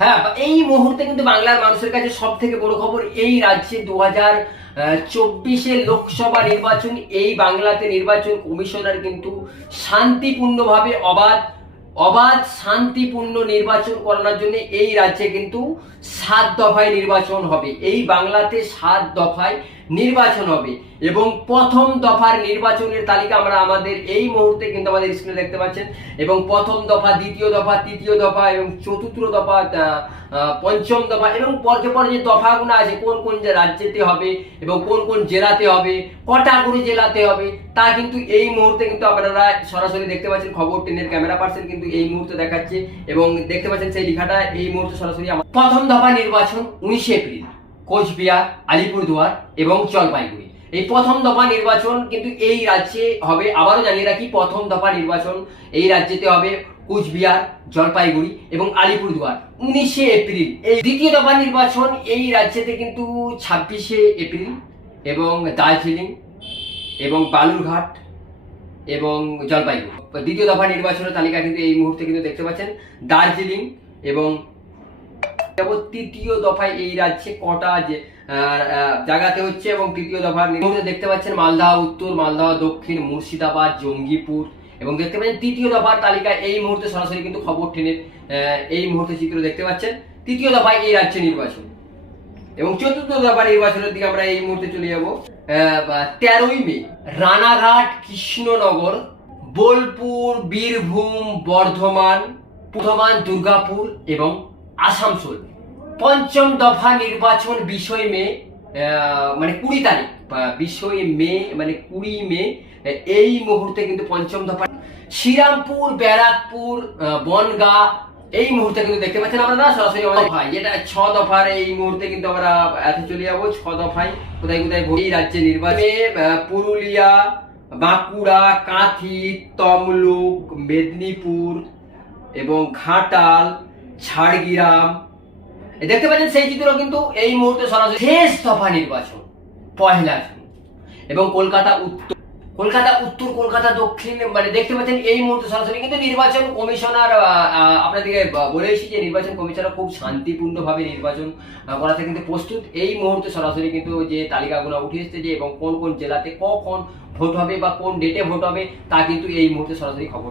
হ্যাঁ এই মুহূর্তে কিন্তু বাংলার মানুষের কাছে সব থেকে বড় খবর, এই রাজ্যে দু হাজার চব্বিশে লোকসভা নির্বাচন, এই বাংলাতে নির্বাচন কমিশনার কিন্তু শান্তিপূর্ণভাবে অবাধ অবাধ শান্তিপূর্ণ নির্বাচন করানোর জন্য এই রাজ্যে কিন্তু সাত দফায় নির্বাচন হবে। এই বাংলাতে সাত দফায় নির্বাচন হবে। এবং প্রথম দফার নির্বাচনের তালিকা আমরা আমাদের এই মুহূর্তে কিন্তু আমাদের স্ক্রিনে দেখতে পাচ্ছেন। এবং প্রথম দফা, দ্বিতীয় দফা, তৃতীয় দফা এবং চতুর্থ দফা পঞ্চম দফা এবং পরকে পরে যে দফাগুলো আছে, কোন কোন যে রাজ্যেতে হবে এবং কোন কোন জেলাতে হবে কটা করে জেলাতে হবে, তা কিন্তু এই মুহূর্তে কিন্তু আপনারা সরাসরি দেখতে পাচ্ছেন। খবর টেনের ক্যামেরা পার্সন কিন্তু এই মুহূর্তে দেখাচ্ছে এবং দেখতে পাচ্ছেন সেই লেখাটা, এই মুহূর্তে সরাসরি প্রথম দফা নির্বাচন উনিশে এপ্রিল। কোচবিহার, আলিপুরদুয়ার এবং জলপাইগুড়ি। এই প্রথম দফা নির্বাচন কিন্তু এই রাজ্যে হবে। আবারও জানিয়ে রাখি, প্রথম দফা নির্বাচন এই রাজ্যেতে হবে কুচবিহার, জলপাইগুড়ি এবং আলিপুরদুয়ার। উনিশে এপ্রিল। এই দ্বিতীয় দফা নির্বাচন এই রাজ্যেতে কিন্তু ছাব্বিশে এপ্রিল এবং দার্জিলিং এবং বালুরঘাট এবং জলপাইগুড়ি। দ্বিতীয় দফা নির্বাচনের তালিকা কিন্তু এই মুহূর্তে কিন্তু দেখতে পাচ্ছেন। দার্জিলিং এবং তৃতীয় দফায় এই রাজ্যে কটা যে জায়গাতে হচ্ছে এবং তৃতীয় দফার দেখতে পাচ্ছেন মালদহ উত্তর মালদহ দক্ষিণ মুর্শিদাবাদ জঙ্গিপুর এবং দেখতে পাচ্ছেন তৃতীয় দফার তালিকা এই মুহূর্তে সরাসরি কিন্তু খবর আহ, এই মুহূর্তে চিত্র দেখতে পাচ্ছেন। তৃতীয় দফায় এই রাজ্যে নির্বাচন এবং চতুর্থ দফা নির্বাচনের দিকে আমরা এই মুহূর্তে চলে যাব। তেরোই মে রানাঘাট কৃষ্ণনগর বোলপুর বীরভূম বর্ধমান বর্ধমান দুর্গাপুর এবং আসানসোল। পঞ্চম দফা নির্বাচন বিষয় মে মানে কুড়ি তারিখ বিষয় মে মানে কুড়ি মে, এই মুহূর্তে কিন্তু পঞ্চম দফা। শ্রীরামপুর, ব্যারাকপুর বনগাঁ, এই মুহূর্তে কিন্তু দেখতে পাচ্ছেন আমরা না সরাসরি ভাই এটা ছ দফার এই মুহূর্তে কিন্তু আমরা এত চলে যাব, ছ দফায়। কোথায় কোথায় ভোট- এই রাজ্যে নির্বাচনে পুরুলিয়া, বাঁকুড়া, কাঁথি, তমলুক, মেদিনীপুর এবং ঘাটাল, ঝাড়গ্রাম দেখতে পাচ্ছেন, সেই চিত্র কিন্তু এই মুহূর্তে সরাসরি শেষ দফা নির্বাচন, পয়লা জুন। এবং কলকাতা উত্তর কলকাতা উত্তর, কলকাতা দক্ষিণ মানে দেখতে পাচ্ছেন, এই মুহূর্তে সরাসরি কিন্তু নির্বাচন কমিশনার আপনাদেরকে বলেছি যে নির্বাচন কমিশনার খুব শান্তিপূর্ণভাবে নির্বাচন করাতে কিন্তু প্রস্তুত। এই মুহূর্তে সরাসরি কিন্তু যে তালিকাগুলো উঠে এসেছে যে এবং কোন কোন জেলাতে কখন ভোট হবে বা কোন ডেটে ভোট হবে, তা কিন্তু এই মুহূর্তে সরাসরি খবর